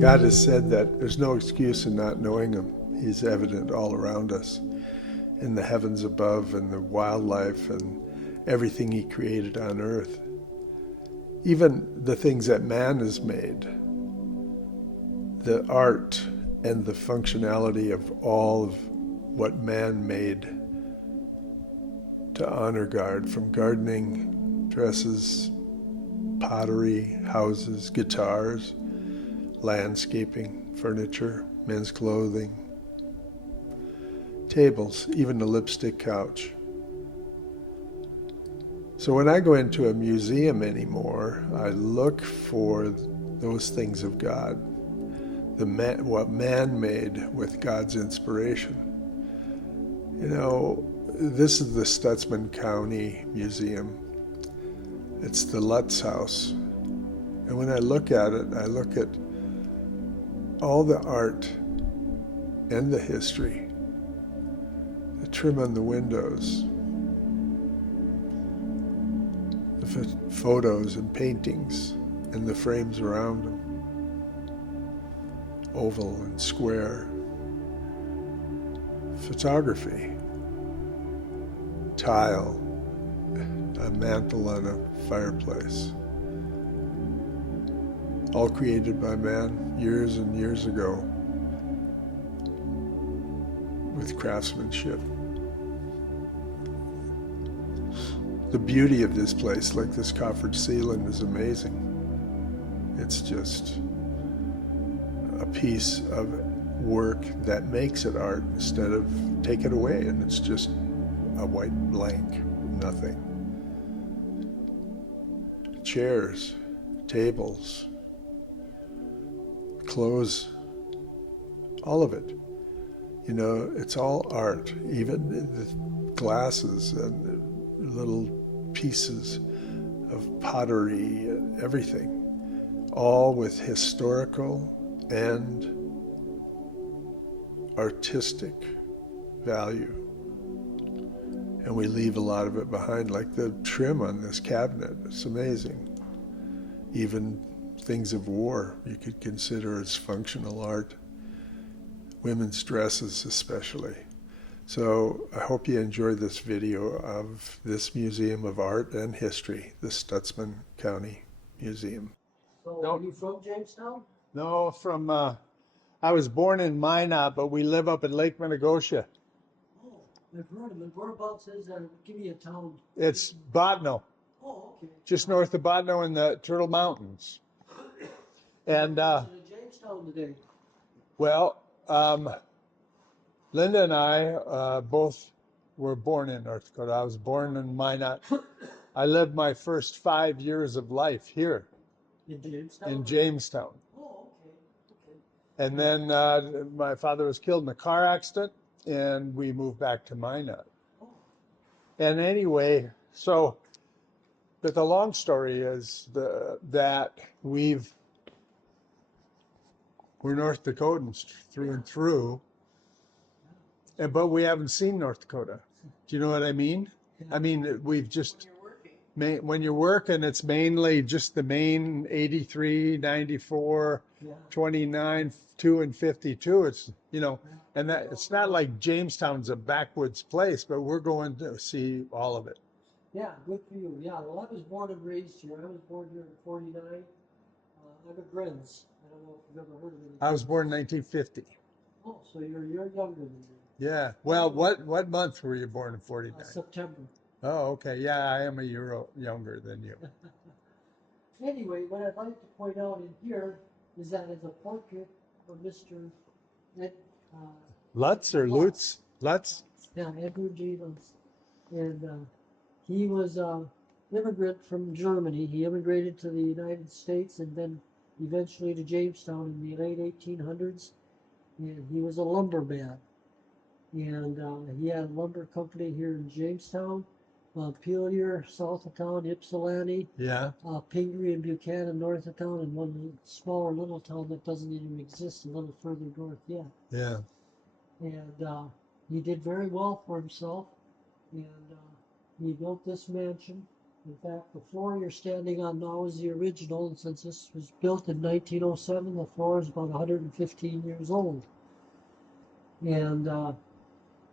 God has said that there's no excuse in not knowing Him. He's evident all around us, in the heavens above and the wildlife and everything He created on earth. Even the things that man has made, the art and the functionality of all of what man made to honor God, from gardening, dresses, pottery, houses, guitars, landscaping, furniture, men's clothing, tables, even the lipstick couch. So when I go into a museum anymore, I look for those things of God, what man made with God's inspiration. You know, this is the Stutzman County Museum. It's the Lutz house. And when I look at it, I look at all the art and the history, the trim on the windows, the photos and paintings and the frames around them, oval and square, photography, tile, a mantle on a fireplace, all created by man years and years ago with craftsmanship. The beauty of this place, like this coffered ceiling, is amazing. It's just a piece of work that makes it art instead of take it away and it's just a white blank, nothing. Chairs, tables, clothes, all of it. You know, it's all art, even the glasses and the little pieces of pottery, everything, all with historical and artistic value. And we leave a lot of it behind, like the trim on this cabinet. It's amazing. Even things of war you could consider as functional art. Women's dresses especially. So I hope you enjoyed this video of this Museum of Art and History, the Stutzman County Museum. So are you from Jamestown? No, I was born in Minot, but we live up in Lake Minnegotia. Oh, I've heard of it. Whereabouts is that? Give me a town. It's Botno, Oh, okay. just north of Botno in the Turtle Mountains. And To Jamestown today. well, Linda and I both were born in North Dakota. I was born in Minot. I lived my first 5 years of life here In Jamestown? in Jamestown. Oh, okay. Okay. And then my father was killed in a car accident, and we moved back to Minot. Oh. And anyway, but the long story is that we're North Dakotans through and through, but we haven't seen North Dakota. Do you know what I mean? I mean, we've just, when you're working, it's mainly just the main 83, 94, 29, 2 and 52. It's, you know, and that it's not like Jamestown's a backwoods place, but we're going to see all of it. Yeah, good for you. Yeah, well, I was born and raised here. I was born here in 49. I'm a Grins. I don't know if you've ever heard of it. I was born in 1950. Oh, so you're younger than me. Yeah. Well, what month were you born in 49? September. Oh, okay. Yeah, I am a year younger than you. Anyway, what I'd like to point out in here is that it's a portrait of Mr. Ed, Lutz or Lutz? Lutz? yeah, Edward G. Lutz. And he was an immigrant from Germany. He immigrated to the United States and then eventually to Jamestown in the late 1800s. And he was a lumberman. And he had a lumber company here in Jamestown, Montpelier, south of town, Ypsilanti, Yeah. Pingree and Buchanan, north of town, and one smaller little town that doesn't even exist a little further north yet. Yeah. And he did very well for himself, and he built this mansion In fact, the floor you're standing on now is the original, and since this was built in 1907, the floor is about 115 years old. And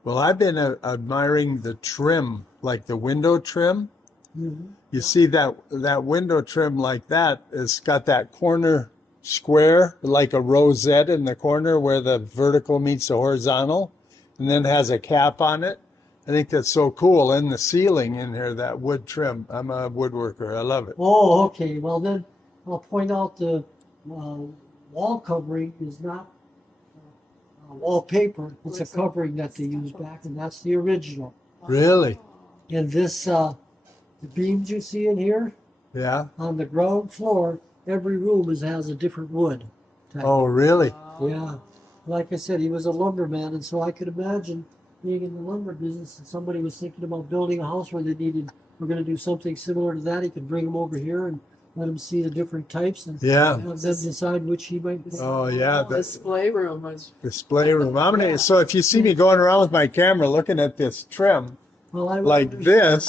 Well, I've been admiring the trim, like the window trim. You see that window trim like that, it's got that corner square, like a rosette in the corner where the vertical meets the horizontal, and then has a cap on it. I think that's so cool. And the ceiling in here, that wood trim. I'm a woodworker. I love it. oh, okay. Well, then I'll point out the wall covering is not wallpaper. It's a covering that they use back, and that's the original. Really? And this, the beams you see in here, Yeah. on the ground floor, every room has a different wood type. Oh, really? Yeah. Like I said, he was a lumberman, and so I could imagine being in the lumber business and somebody was thinking about building a house where we're going to do something similar to that. He could bring them over here and let them see the different types and Yeah. have them decide which he might put. Oh, yeah. The Display room was. display room. So if you see me going around with my camera looking at this trim, Well, I would like understand.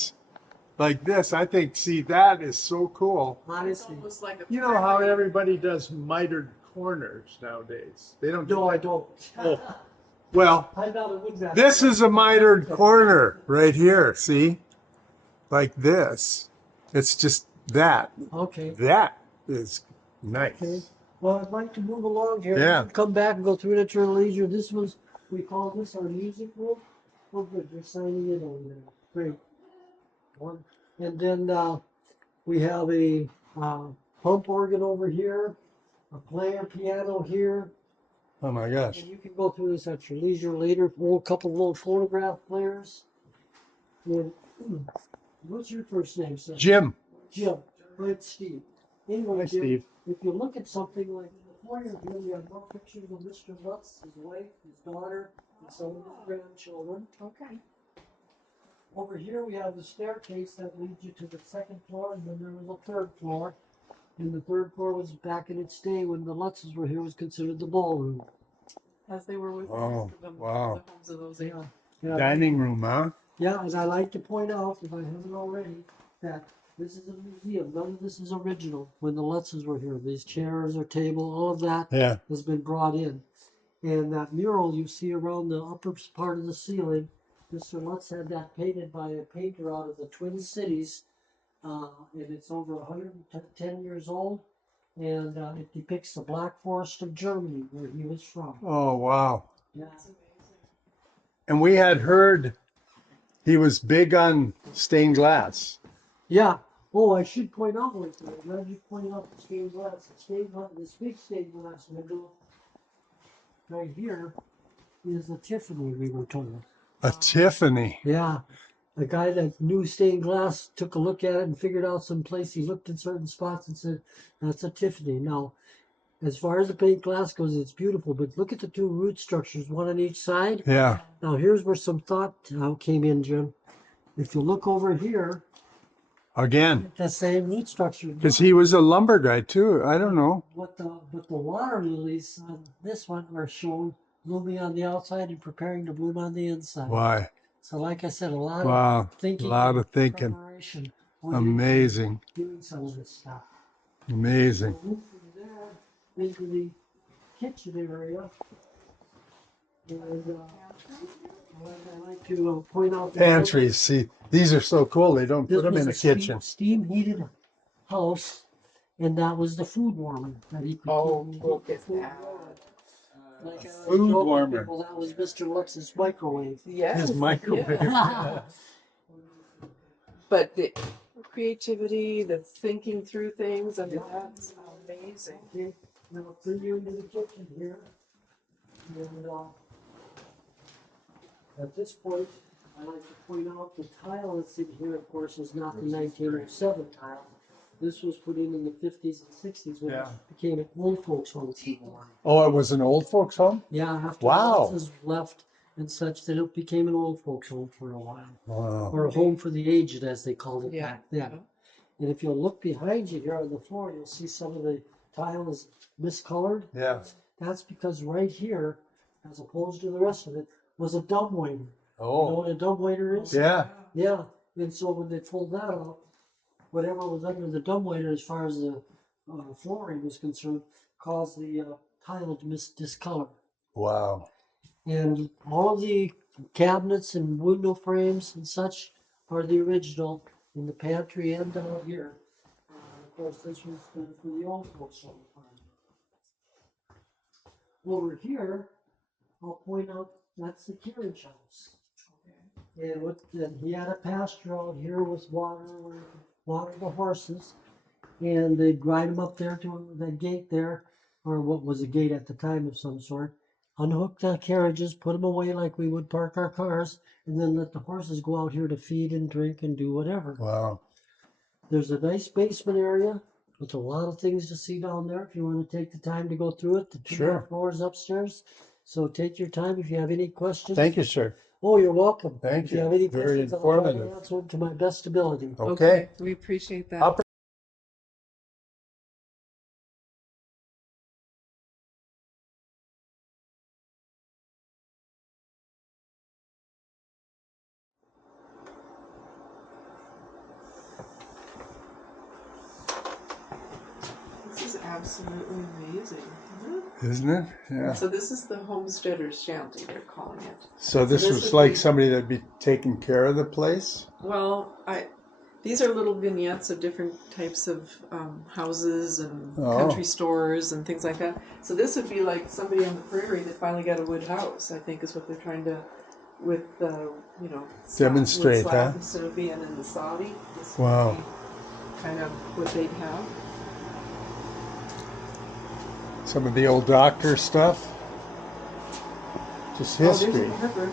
this, I think, see, that is so cool. Honestly, Almost like a You know how everybody does mitered corners nowadays? They don't do no, I that. don't. Oh. Well, I'm not a woodman. this is a mitered corner right here, see? Like this. It's just that. Okay. That is nice. Okay. Well, I'd like to move along here. Yeah. We can come back and go through it at your leisure. This was, we call this our music room. Oh, good. You're signing it over there. Great. One. And then we have a pump organ over here, a player piano here. Oh my gosh. And you can go through this at your leisure later. A couple of little phonograph players. And, what's your first name, sir? Jim. Jim. Right, Steve. Anyway, Hi, Jim, Steve. if you look at something like in the foyer here, we have more pictures of Mr. Lutz, his wife, his daughter, and some of his grandchildren. Okay. Over here, we have the staircase that leads you to the second floor, and then there was a third floor. And the third floor was back in its day when the Lutzes were here, was considered the ballroom. As they were with Oh, most of them, wow. the homes of those Yeah. ages. Yeah. Dining room, huh? Yeah, and I like to point out, if I haven't already, that this is a museum. None of this is original when the Lutzes were here. These chairs or table, all of that Yeah. has been brought in. And that mural you see around the upper part of the ceiling, Mr. Lutz had that painted by a painter out of the Twin Cities, and it's over 110 years old, and it depicts the Black Forest of Germany, where he was from. Oh, wow. Yeah. That's amazing. And we had heard he was big on stained glass. Yeah. Oh, I should point out one thing. I'm glad you pointed out the stained glass. This big stained glass window right here is a Tiffany, we were told. A Tiffany. Yeah. The guy that knew stained glass took a look at it and figured out some place. He looked in certain spots and said, that's a Tiffany. Now, as far as the paint glass goes, it's beautiful, but look at the two root structures, one on each side. Yeah. Now, here's where some thought came in, Jim. If you look over here, Again. the same root structure. Because he was a lumber guy too. I don't know. But the water lilies on this one are shown blooming on the outside and preparing to bloom on the inside. Why? So, like I said, a lot Wow. of thinking, A lot and of thinking. preparation went into Amazing. doing some of this stuff. Amazing. So move from there into the kitchen area, and I like to point out the Pantries. See, these are so cool. They don't This put them was in a a kitchen. steam heated house, and that was the food warmer that he could Oh, keep look the at food that. warm. Like I Food was showing warmer. people, that was Mr. Lutz's microwave. Yes. His microwave. yeah. But the creativity, the thinking through things, I mean, that's amazing. Okay, now bring you into the kitchen here, and at this point, I like to point out the tile that's in here, of course, is not the 1907 tile. This was put in the 50s and 60s when Yeah. it became an old folks home. Oh, it was an old folks home? Yeah, after Wow. the Lutzes left and such, then it became an old folks home for a while. Wow. Or a home for the aged, as they called it Yeah. back then. And if you'll look behind you here on the floor, you'll see some of the tile is miscolored. Yeah. That's because right here, as opposed to the rest of it, was a dumbwaiter. You know Oh. what a dumbwaiter is? Yeah. Yeah. And so when they pulled that out, whatever was under the dumbwaiter as far as the flooring was concerned caused the tile to discolor. Wow. And all of the cabinets and window frames and such are the original in the pantry and down here. Of course, this was for the old folks all the time. Over here, I'll point out that's the carriage house. And he had a pasture out here with water the horses, and they'd ride them up there to the gate there, or what was a gate at the time of some sort. Unhook the carriages, put them away like we would park our cars, and then let the horses go out here to feed and drink and do whatever. Wow. There's a nice basement area with a lot of things to see down there if you want to take the time to go through it. The two Sure. floors upstairs. So take your time if you have any questions. Thank you, sir. Oh, you're welcome. Thank If you you. have any Very questions, I'll try to informative. answer them to my best ability. Okay. We appreciate that. I'll This is absolutely amazing, isn't it? Isn't it? Yeah. So this is the homesteader's shanty, they're calling it. So this this was would like be- somebody that'd be taking care of the place? Well, these are little vignettes of different types of houses and Oh. country stores and things like that. So this would be like somebody on the prairie that finally got a wood house, I think is what they're trying to, with, Demonstrate, wood slab huh? instead of being in the Saudi. This Wow. would be kind of what they'd have. Some of the old doctor stuff? Just Oh, there's history. a barber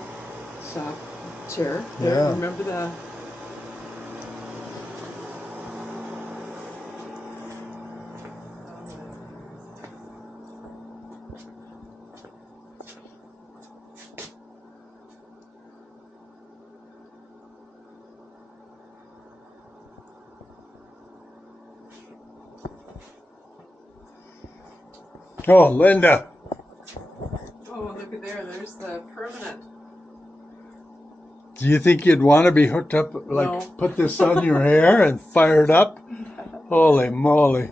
shop chair. Yeah. There, remember the... Oh, Linda. Oh, look at there. There's the permanent. Do you think you'd want to be hooked up, like No. put this on your hair and fired up? Holy moly.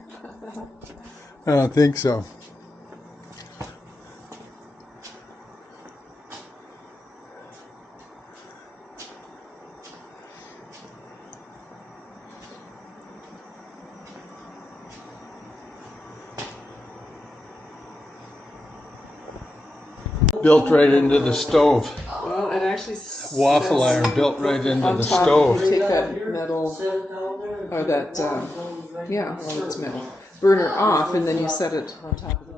I don't think so. Built right into the stove. Well, it actually Waffle says iron built right into on the top, stove. you take that metal, or that, yeah, well, it's metal, burner off, and then you set it on top of the